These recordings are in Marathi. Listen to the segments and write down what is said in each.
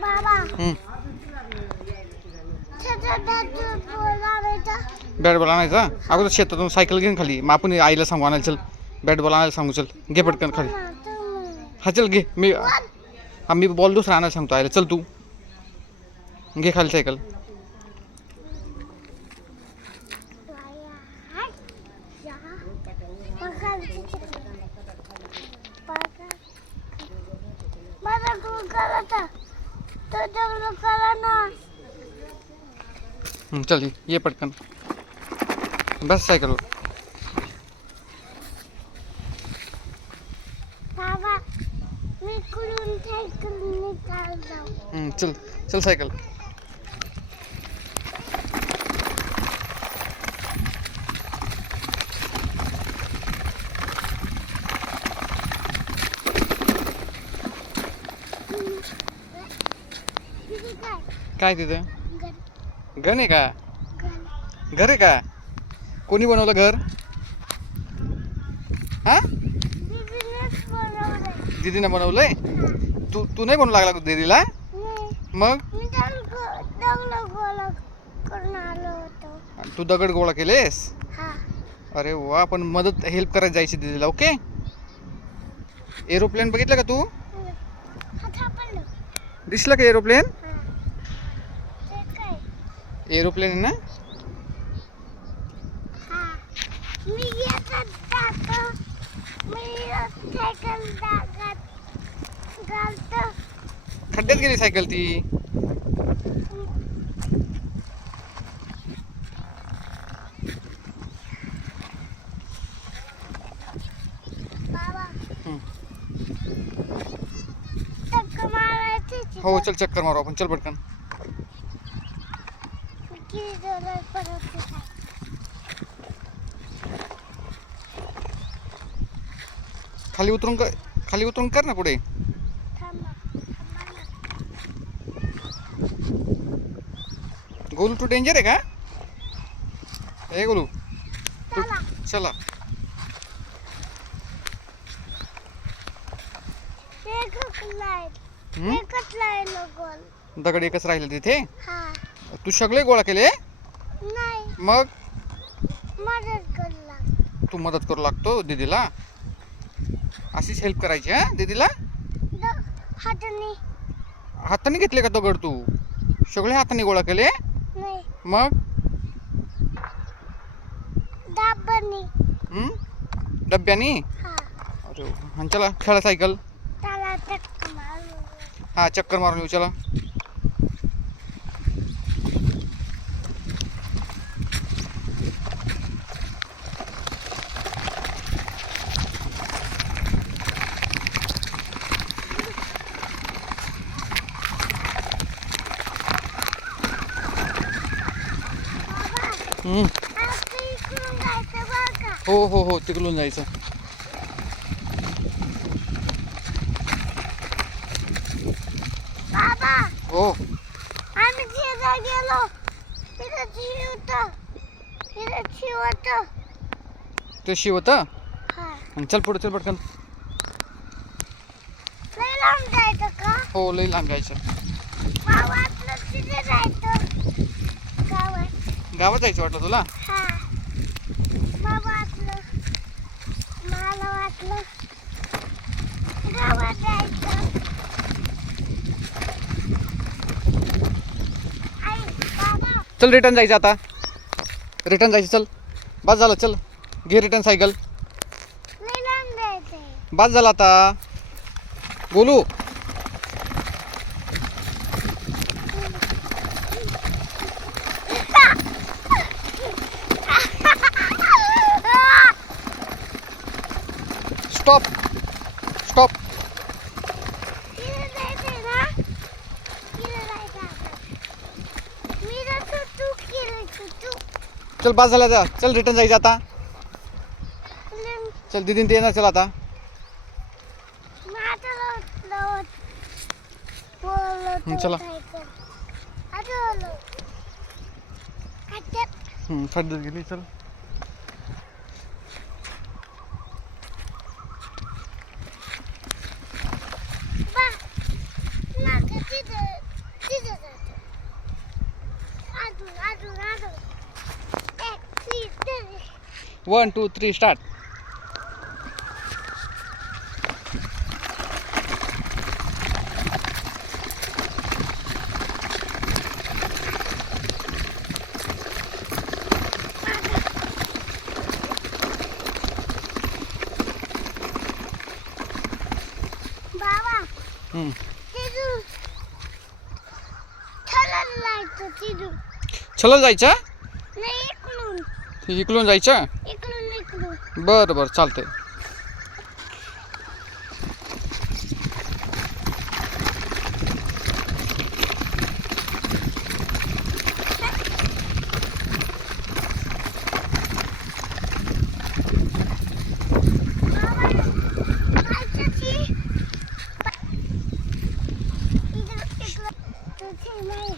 बाबा हं. बॅट बॉल आणायचा अगोदर शेतातून सायकल घेऊन खाली मग आपण आईला सांगू आणायला चल बॅट बॉल आणायला सांगू चल घे पटकन खाली हा चल घे मी बॉल दुसरा आणायला सांगतो आईला चल तू घे खाली सायकल चल ये पटकन बस सायकल बाबा मी कुठून सायकल निकाल चल चल सायकल काय तिथे घर आहे का घर आहे का कोणी बनवलं घर हा दीदीनं बनवलंय तू तू नाही बनवू लागला दीदीला मग तू दगड गोळा केलेस अरे वा पण मदत हेल्प करायला जायची दीदीला ओके एरोप्लेन बघितलं का तू दिसलं का एरोप्लेन एरोप्लेन आहे ना खड्ड्यात गेली सायकल ती हो चल चक्कर मारू आपण चल पटकन खाली उतरून कर ना पुढे गोलू तू डेंजर आहे का ए गोलू चला दगड एकच राहिले तिथे तू सगळे गोळा केले मग तू मदत करू लागतो दीदीला अशीच हेल्प करायची हा दीदीला हाताने घेतले का दगड तू सगळे हाताने गोळा केले मग डब्यानी अरे चला खेळा सायकल हा चक्कर मारून येऊ चला हो हो हो तिकडून जायचं हो आम्ही गेलो ते शिवत चल पुढे चल पटकन हो लई लांब जायचं गावात जायचं वाटलं तुला चल रिटर्न जायचं आता रिटर्न जायचं चल बस झालं चल घे रिटर्न सायकल बस झालं आता बोलू स्टॉप स्टॉप चल बस झाला जा चल रिटर्न जायचं आता चल दीदीन ते येणार चल आता चला खड्ड्यात गेली चल 1 2 3 स्टार्ट. बाबा हम्म. तिथून ठेलायला जायचं तिथून. चला जायचं. नाही इकडून इकडून जायचं. इकडून. बरं बरं चालतंय. जायचं ती. इकडं. तुझी नाही.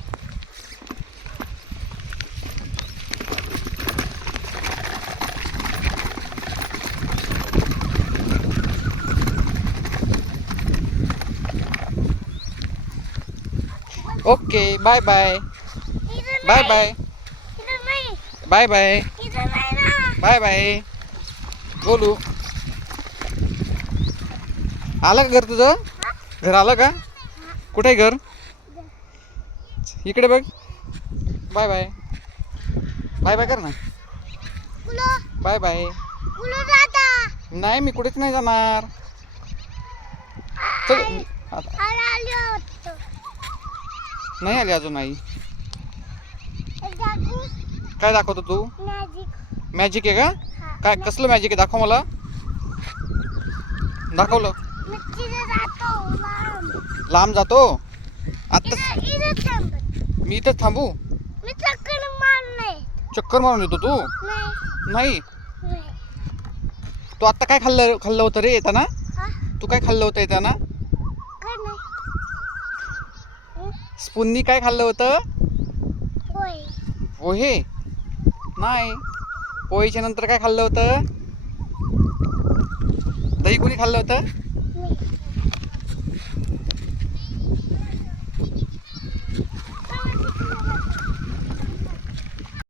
Okay bye bye. इथं बाय नाही. बाय. इथं नाही. Bye bye. इथं नाही ना. Bye bye. बोलू. आलं का घर तुझं? घर आलं का? कुठे आहे घर? इकडे बघ. Bye bye. बाय बाय कर ना. कुठं बाय बाय. कुठं जाता? नाही मी कुठेच नाही जाणार. चल आता. आली वाटतं. नाही आली अजून आई. दाखवू काय दाखवतो तू? मॅजिक. मॅजिक आहे का? काय कसलं मॅजिक आहे दाखव मला. दाखवलं. मी तिथे जातो लांब. लांब जातो. आता इथं थांब. मी इथंच थांबू. मी चक्कर मारले. चक्कर मारून येतो तू. नाही नाही नाही. तू आता काय खाल्लं होतं रे येताना? हा तू काय खाल्लं होतं येताना? काय नाही. स्पूननी काय खाल्लं होतं? होय. पोहे. नाही पोहेच्या नंतर काय खाल्लं होतं? दही कोणी खाल्लं होतं? नाही